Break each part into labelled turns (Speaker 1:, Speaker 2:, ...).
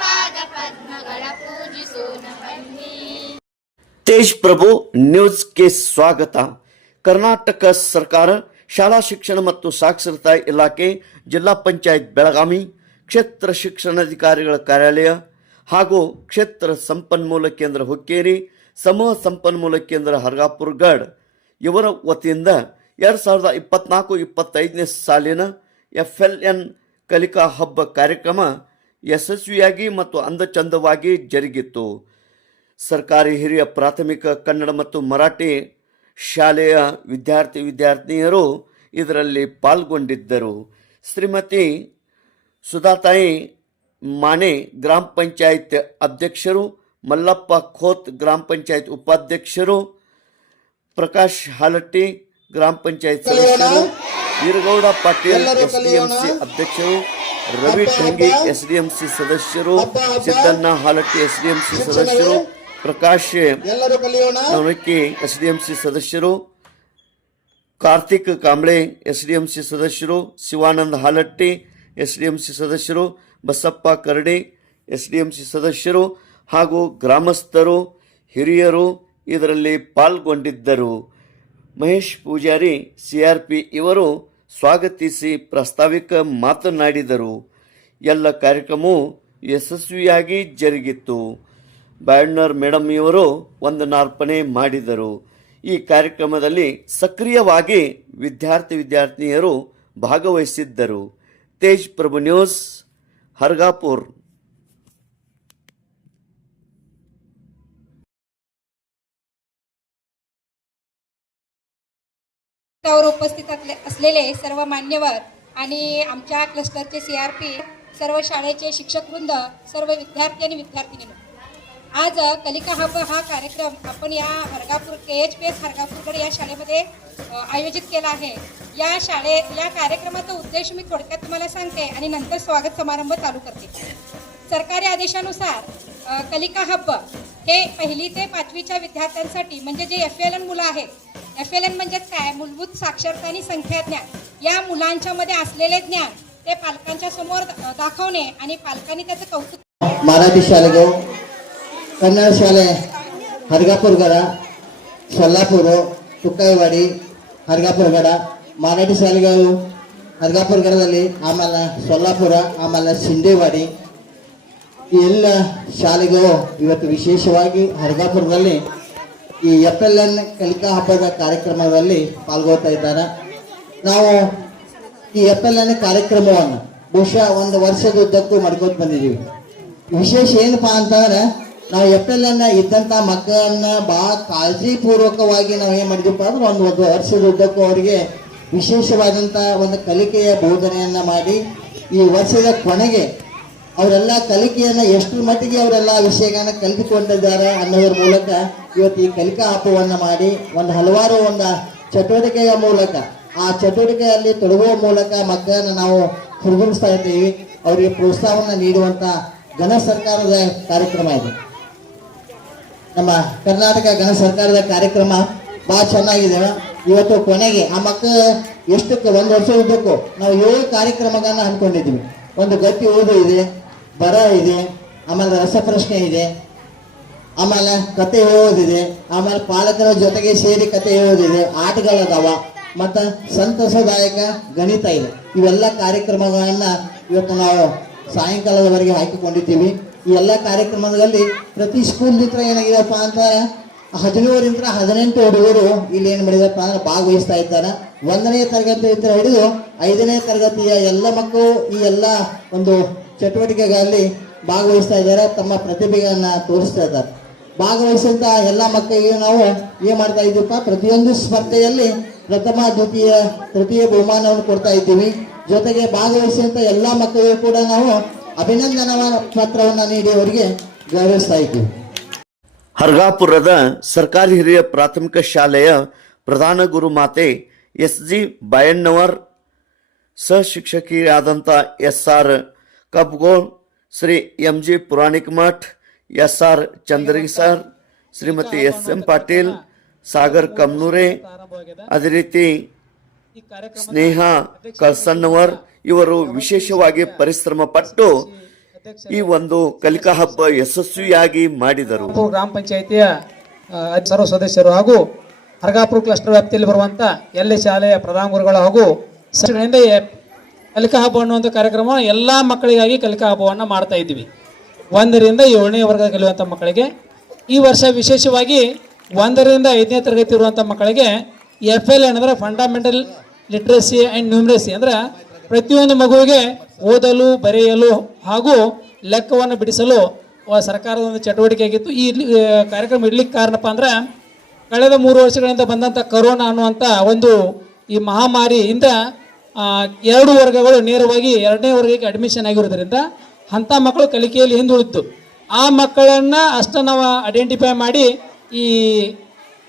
Speaker 1: ಪಾದ ಪೂಜಿಸೋಣ ತೇಜ್ ಪ್ರಭು ನ್ಯೂಸ್ಗೆ ಸ್ವಾಗತ. ಕರ್ನಾಟಕ ಸರ್ಕಾರ, ಶಾಲಾ ಶಿಕ್ಷಣ ಮತ್ತು ಸಾಕ್ಷರತಾ ಇಲಾಖೆ, ಜಿಲ್ಲಾ ಪಂಚಾಯತ್ ಬೆಳಗಾವಿ, ಕ್ಷೇತ್ರ ಶಿಕ್ಷಣಾಧಿಕಾರಿಗಳ ಕಾರ್ಯಾಲಯ ಹಾಗೂ ಕ್ಷೇತ್ರ ಸಂಪನ್ಮೂಲ ಕೇಂದ್ರ ಹುಕ್ಕೇರಿ, ಸಮೂಹ ಸಂಪನ್ಮೂಲ ಕೇಂದ್ರ ಹರ್ಗಾಪುರ್ಗಢ್ ಇವರ ವತಿಯಿಂದ ಎರಡು ಸಾವಿರದ ಇಪ್ಪತ್ನಾಲ್ಕು ಇಪ್ಪತ್ತೈದನೇ ಸಾಲಿನ ಎಫ್ ಎಲ್ ಎನ್ ಕಲಿಕಾ ಹಬ್ಬ ಕಾರ್ಯಕ್ರಮ ಯಶಸ್ವಿಯಾಗಿ ಮತ್ತು ಅಂದಚಂದವಾಗಿ ಜರುಗಿತು. ಸರ್ಕಾರಿ ಹಿರಿಯ ಪ್ರಾಥಮಿಕ ಕನ್ನಡ ಮತ್ತು ಮರಾಠಿ ಶಾಲೆಯ ವಿದ್ಯಾರ್ಥಿ ವಿದ್ಯಾರ್ಥಿನಿಯರು ಇದರಲ್ಲಿ ಪಾಲ್ಗೊಂಡಿದ್ದರು. ಶ್ರೀಮತಿ ಸುಧಾತಾಯಿ ಮಾಣೆ ಗ್ರಾಮ ಪಂಚಾಯತ್ ಅಧ್ಯಕ್ಷರು, ಮಲ್ಲಪ್ಪ ಖೋತ್ ಗ್ರಾಮ ಪಂಚಾಯತ್ ಉಪಾಧ್ಯಕ್ಷರು, ಪ್ರಕಾಶ್ ಹಾಲಟ್ಟಿ ಗ್ರಾಮ ಪಂಚಾಯತ್ ಸದಸ್ಯರು ವೀರಗೌಡ ಪಾಟೀಲ್ ಎಸ್ಡಿಎಂಸಿ ಅಧ್ಯಕ್ಷರು ರವಿ ಠಂಗಿ ಎಸ್ಡಿಎಂಸಿ ಸದಸ್ಯರು ಸಿದ್ದಣ್ಣ ಹಾಲಟ್ಟಿ ಎಸ್ಡಿಎಂಸಿ ಸದಸ್ಯರು Prakash
Speaker 2: Navakki S
Speaker 1: D M SDMC ಸದಸ್ಯರು ಕಾರ್ತಿಕ್ ಕಾಂಬ್ಳೆ ಎಸ್ಡಿಎಂಸಿ ಸದಸ್ಯರು ಶಿವಾನಂದ ಹಾಲಟ್ಟಿ ಎಸ್ಡಿಎಂಸಿ ಸದಸ್ಯರು ಬಸಪ್ಪ ಕರಡಿ ಎಸ್ಡಿಎಂಸಿ ಸದಸ್ಯರು ಹಾಗೂ ಗ್ರಾಮಸ್ಥರು ಹಿರಿಯರು ಇದರಲ್ಲಿ ಪಾಲ್ಗೊಂಡಿದ್ದರು. ಮಹೇಶ್ ಪೂಜಾರಿ ಸಿಆರ್ಪಿ ಇವರು ಸ್ವಾಗತಿಸಿ ಪ್ರಾಸ್ತಾವಿಕ ಮಾತನಾಡಿದರು. ಎಲ್ಲ ಕಾರ್ಯಕ್ರಮವು ಯಶಸ್ವಿಯಾಗಿ ಜರುಗಿತ್ತು. ಬ್ಯಾಡ್ನರ್ ಮೇಡಮ್ ಇವರು ವಂದನಾರ್ಪಣೆ ಮಾಡಿದರು. ಈ ಕಾರ್ಯಕ್ರಮದಲ್ಲಿ ಸಕ್ರಿಯವಾಗಿ ವಿದ್ಯಾರ್ಥಿ ವಿದ್ಯಾರ್ಥಿನಿಯರು ಭಾಗವಹಿಸಿದ್ದರು. ತೇಜ್ ಪ್ರಭು ನ್ಯೂಸ್ ಹರ್ಗಾಪುರ್
Speaker 3: त्यावर उपस्थित असले- असलेले सर्व मान्यवर आणि आमच्या क्लस्टरचे सी आर पी सर्व शाळेचे शिक्षकवृंद सर्व विद्यार्थी आणि विद्यार्थिनी आज कलिका हब हा कार्यक्रम आपण या हरगापूर के एच पी एस हरगापूरकडे या शाळेमध्ये आयोजित केला आहे. या शाळे या कार्यक्रमाचा उद्देश मी थोडक्यात तुम्हाला सांगते आणि नंतर स्वागत समारंभ चालू करते. सरकारी आदेशानुसार कलिका हब्ब हे पहिली ते पाचवीच्या विद्यार्थ्यांसाठी म्हणजे जे एफ एल एन मुलं आहेत एफ एल एन म्हणजेच काय मूलभूत साक्षरता आणि संख्या ज्ञान या मुलांच्या मध्ये असलेले ज्ञान ते पालकांच्या समोर दा- दाखवणे आणि पालकांनी त्याचं कौतुक
Speaker 2: ಮರಾಠಿ ಶಾಲೆಗೂ ಕನ್ನಡ ಶಾಲೆ ಹರ್ಗಾಪುರಗಡ ಸೊಲ್ಲಾಪುರ ತುಕ್ಕೈವಾಡಿ ಹರ್ಗಾಪುರಗಡ ಮರಾಠಿ ಶಾಲೆಗಳು ಹರ್ಗಾಪುರಗಡದಲ್ಲಿ ಆಮೇಲೆ ಸೊಲ್ಲಾಪುರ ಆಮೇಲೆ ಸಿಂಧೇವಾಡಿ ಈ ಎಲ್ಲ ಶಾಲೆಗಳು ಇವತ್ತು ವಿಶೇಷವಾಗಿ ಹರ್ಗಾಪುರದಲ್ಲಿ ಈ ಎಫ್ ಎಲ್ ಎನ್ ಕಲಿಕಾ ಹಬ್ಬದ ಕಾರ್ಯಕ್ರಮದಲ್ಲಿ ಪಾಲ್ಗೊಳ್ತಾ ಇದ್ದಾರೆ. ನಾವು ಈ ಎಫ್ ಎಲ್ ಎನ್ ಕಾರ್ಯಕ್ರಮವನ್ನು ಬಹುಶಃ ಒಂದು ವರ್ಷದ ಉದ್ದಕ್ಕೂ ಮಾಡ್ಕೊತ ಬಂದಿದ್ದೀವಿ. ವಿಶೇಷ ಏನಪ್ಪಾ ಅಂತಂದ್ರೆ, ನಾವು ಎಫ್ ಎಲ್ ಎನ್ ಇದ್ದಂಥ ಮಕ್ಕಳನ್ನ ಭಾಳ ಕಾಳಜಿಪೂರ್ವಕವಾಗಿ ನಾವು ಏನು ಮಾಡಿದ್ವಪ್ಪ ಅಂದ್ರೆ ಒಂದು ಒಂದು ವರ್ಷದ ಉದ್ದಕ್ಕೂ ಅವರಿಗೆ ವಿಶೇಷವಾದಂಥ ಒಂದು ಕಲಿಕೆಯ ಬೋಧನೆಯನ್ನ ಮಾಡಿ ಈ ವರ್ಷದ ಕೊನೆಗೆ ಅವರೆಲ್ಲ ಕಲಿಕೆಯನ್ನ ಎಷ್ಟು ಮಟ್ಟಿಗೆ ಅವರೆಲ್ಲ ವಿಷಯಗಳನ್ನ ಕಲಿತುಕೊಂಡಿದ್ದಾರೆ ಅನ್ನೋದ್ರ ಮೂಲಕ ಇವತ್ತು ಈ ಕಲಿಕಾ ಹಬ್ಬವನ್ನ ಮಾಡಿ ಒಂದು ಹಲವಾರು ಒಂದು ಚಟುವಟಿಕೆಯ ಮೂಲಕ, ಆ ಚಟುವಟಿಕೆಯಲ್ಲಿ ತೊಡಗುವ ಮೂಲಕ ಮಕ್ಕಳನ್ನ ನಾವು ಹುಡುಗಿಸ್ತಾ ಇದ್ದೀವಿ. ಅವರಿಗೆ ಪ್ರೋತ್ಸಾಹವನ್ನು ನೀಡುವಂತ ಘನ ಸರ್ಕಾರದ ಕಾರ್ಯಕ್ರಮ ಇದೆ. ನಮ್ಮ ಕರ್ನಾಟಕ ಘನ ಸರ್ಕಾರದ ಕಾರ್ಯಕ್ರಮ ಭಾಳ ಚೆನ್ನಾಗಿದೆ. ಇವತ್ತು ಕೊನೆಗೆ ಆ ಮಕ್ಕಳು ಎಷ್ಟಕ್ಕೆ, ಒಂದು ವರ್ಷ ಉದ್ದಕ್ಕೂ ನಾವು ಏಳು ಕಾರ್ಯಕ್ರಮಗಳನ್ನ ಅಂದ್ಕೊಂಡಿದ್ದೀವಿ ಒಂದು ಗಟ್ಟಿ ಓದು ಇದೆ. ಬರ ಇದೆ, ಆಮೇಲೆ ರಸಪ್ರಶ್ನೆ ಇದೆ, ಆಮೇಲೆ ಕತೆ ಹೇಳೋದಿದೆ ಆಮೇಲೆ ಪಾಲಕರ ಜೊತೆಗೆ ಸೇರಿ ಕತೆ ಹೇಳೋದಿದೆ ಆಟಗಳದಾವ, ಮತ್ತು ಸಂತಸದಾಯಕ ಗಣಿತ ಇದೆ. ಇವೆಲ್ಲ ಕಾರ್ಯಕ್ರಮಗಳನ್ನ ಇವತ್ತು ನಾವು ಸಾಯಂಕಾಲದವರೆಗೆ ಹಾಕಿಕೊಂಡಿದ್ದೀವಿ. ಈ ಎಲ್ಲ ಕಾರ್ಯಕ್ರಮದಲ್ಲಿ ಪ್ರತಿ ಸ್ಕೂಲ್ ಹತ್ರ ಏನಾಗಿದೆಪ್ಪ ಅಂತಂದ್ರೆ ಹದಿನೇಳರಿಂದ ಹದಿನೆಂಟು ಹುಡುಗರು ಇಲ್ಲಿ ಏನು ಮಾಡಿದಪ್ಪ ಅಂದ್ರೆ ಭಾಗವಹಿಸ್ತಾ ಇದ್ದಾರೆ. ಒಂದನೇ ತರಗತಿ ಹಿಡಿದು ಐದನೇ ತರಗತಿಯ ಎಲ್ಲ ಮಕ್ಕಳು ಈ ಎಲ್ಲ ಒಂದು ಚಟುವಟಿಕೆಗಳಲ್ಲಿ ಭಾಗವಹಿಸ್ತಾ ಇದ್ದಾರೆ. ತಮ್ಮ ಪ್ರತಿಭೆಗಳನ್ನ ತೋರಿಸ್ತಾ ಇದ್ದಾರೆ. ಭಾಗವಹಿಸಿದಂತ ಎಲ್ಲ ಮಕ್ಕಳಿಗೆ ನಾವು ಏನ್ ಮಾಡ್ತಾ ಇದ್ದೀವಪ್ಪ? ಪ್ರತಿಯೊಂದು ಸ್ಪರ್ಧೆಯಲ್ಲಿ ಪ್ರಥಮ, ದ್ವಿತೀಯ, ತೃತೀಯ ಬಹುಮಾನವನ್ನು ಕೊಡ್ತಾ ಇದ್ದೀವಿ. ಜೊತೆಗೆ ಭಾಗವಹಿಸಿದಂತ ಎಲ್ಲ ಮಕ್ಕಳಿಗೂ ಕೂಡ ನಾವು ಅಭಿನಂದನಾ ಪತ್ರವನ್ನು ನೀಡಿ ಅವರಿಗೆ ಗೌರವಿಸ್ತಾ ಇದ್ದೀವಿ.
Speaker 1: ಹರ್ಗಾಪುರದ ಸರ್ಕಾರಿ ಹಿರಿಯ ಪ್ರಾಥಮಿಕ ಶಾಲೆಯ ಪ್ರಧಾನ ಗುರು ಮಾತೆ ಎಸ್ ಜಿ ಬಾಯಣ್ಣವರ್ ಸಹ ಶಿಕ್ಷಕಿಯಾದಂಥ S R Kabgol Shri M G Puranik Math, S R Chandragi sir, Shrimati S M Patil, Sagar Kamnure. ಅದೇ ರೀತಿ ಸ್ನೇಹ ಕಳ್ಸಣ್ಣವರ್, ಇವರು ವಿಶೇಷವಾಗಿ ಪರಿಶ್ರಮ ಪಟ್ಟು ಈ ಒಂದು ಕಲಿಕಾ ಹಬ್ಬ ಯಶಸ್ವಿಯಾಗಿ ಮಾಡಿದರು.
Speaker 4: ಗ್ರಾಮ ಪಂಚಾಯಿತಿಯ ಸರ್ವ ಸದಸ್ಯರು ಹಾಗೂ ಹರಗಾಪುರ ಕ್ಲಸ್ಟರ್ ವ್ಯಾಪ್ತಿಯಲ್ಲಿ ಬರುವಂಥ ಎಲ್ಲ ಶಾಲೆಯ ಪ್ರಧಾನ ಗುರುಗಳು ಹಾಗೂ ಕಲಿಕಾ ಹಬ್ಬ ಅನ್ನುವಂಥ ಕಾರ್ಯಕ್ರಮ ಎಲ್ಲ ಮಕ್ಕಳಿಗಾಗಿ ಕಲಿಕಾ ಹಬ್ಬವನ್ನು ಮಾಡ್ತಾ ಇದ್ದೀವಿ. ಒಂದರಿಂದ ಏಳನೇ ವರ್ಗ ಕಲಿಯುವಂಥ ಮಕ್ಕಳಿಗೆ, ಈ ವರ್ಷ ವಿಶೇಷವಾಗಿ ಒಂದರಿಂದ ಐದನೇ ತರಗತಿ ಇರುವಂಥ ಮಕ್ಕಳಿಗೆ ಎಫ್ ಎಲ್ ಏನಂದ್ರೆ ಫಂಡಮೆಂಟಲ್ ಲಿಟ್ರಸಿ ಆ್ಯಂಡ್ ನ್ಯೂಮ್ರಸಿ ಅಂದ್ರೆ ಪ್ರತಿಯೊಂದು ಮಗುವಿಗೆ ಓದಲು, ಬರೆಯಲು ಹಾಗೂ ಲೆಕ್ಕವನ್ನು ಬಿಡಿಸಲು ಸರ್ಕಾರದ ಒಂದು ಚಟುವಟಿಕೆ ಆಗಿತ್ತು. ಈ ಕಾರ್ಯಕ್ರಮ ಇಡ್ಲಿಕ್ಕೆ ಕಾರಣಪ್ಪ ಅಂದ್ರೆ ಕಳೆದ ಮೂರು ವರ್ಷಗಳಿಂದ ಬಂದಂಥ ಕರೋನಾ ಅನ್ನುವಂಥ ಒಂದು ಈ ಮಹಾಮಾರಿಯಿಂದ ಎರಡು ವರ್ಗಗಳು ನೇರವಾಗಿ ಎರಡನೇ ವರ್ಗಕ್ಕೆ ಅಡ್ಮಿಷನ್ ಆಗಿರೋದ್ರಿಂದ ಅಂಥ ಮಕ್ಕಳು ಕಲಿಕೆಯಲ್ಲಿ ಹಿಂದುಳಿತು ಆ ಮಕ್ಕಳನ್ನು ಅಷ್ಟು ನಾವು ಐಡೆಂಟಿಫೈ ಮಾಡಿ ಈ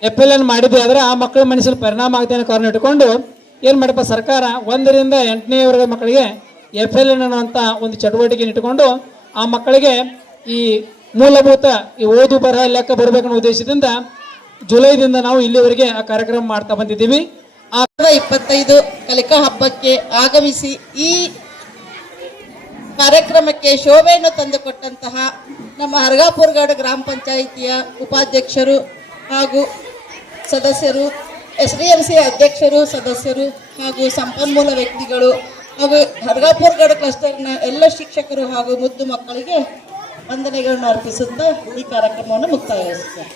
Speaker 4: ಎಫ್ ಎಲ್ ಎನ್ ಮಾಡಿದ್ವಿ ಆದರೆ ಆ ಮಕ್ಕಳ ಮನಸ್ಸಲ್ಲಿ ಪರಿಣಾಮ ಆಗ್ತದೆ ಅನ್ನೋ ಕಾರಣ ಇಟ್ಕೊಂಡು ಏನು ಮಾಡಪ್ಪ ಸರ್ಕಾರ ಒಂದರಿಂದ ಎಂಟನೇ ವರ್ಗದ ಮಕ್ಕಳಿಗೆ ಎಫ್ ಎಲ್ ಎನ್ ಅನ್ನುವಂಥ ಒಂದು ಚಟುವಟಿಕೆ ಇಟ್ಕೊಂಡು ಆ ಮಕ್ಕಳಿಗೆ ಈ ಮೂಲಭೂತ ಈ ಓದು ಬರಹ ಲೆಕ್ಕ ಬರಬೇಕನ್ನೋ ಉದ್ದೇಶದಿಂದ ಜುಲೈದಿಂದ ನಾವು ಇಲ್ಲಿವರೆಗೆ ಆ ಕಾರ್ಯಕ್ರಮ ಮಾಡ್ತಾ ಬಂದಿದ್ದೀವಿ.
Speaker 5: ಇಪ್ಪತ್ತೈದು ಕಲಿಕಾ ಹಬ್ಬಕ್ಕೆ ಆಗಮಿಸಿ ಈ ಕಾರ್ಯಕ್ರಮಕ್ಕೆ ಶೋಭೆಯನ್ನು ತಂದುಕೊಟ್ಟಂತಹ ನಮ್ಮ ಹರಗಾಪುರಗಾಡು ಗ್ರಾಮ ಪಂಚಾಯಿತಿಯ ಉಪಾಧ್ಯಕ್ಷರು ಹಾಗೂ ಸದಸ್ಯರು, ಎಸ್ ಡಿ ಎಂ ಸಿ ಅಧ್ಯಕ್ಷರು, ಸದಸ್ಯರು ಹಾಗೂ ಸಂಪನ್ಮೂಲ ವ್ಯಕ್ತಿಗಳು ಹಾಗೂ ಹರಗಾಪುರಗಾಡು ಕ್ಲಸ್ಟರ್ನ ಎಲ್ಲ ಶಿಕ್ಷಕರು ಹಾಗೂ ಮುದ್ದು ಮಕ್ಕಳಿಗೆ ವಂದನೆಗಳನ್ನು ಅರ್ಪಿಸುತ್ತಾ ಈ ಕಾರ್ಯಕ್ರಮವನ್ನು ಮುಕ್ತಾಯಗೊಳಿಸುತ್ತಾರೆ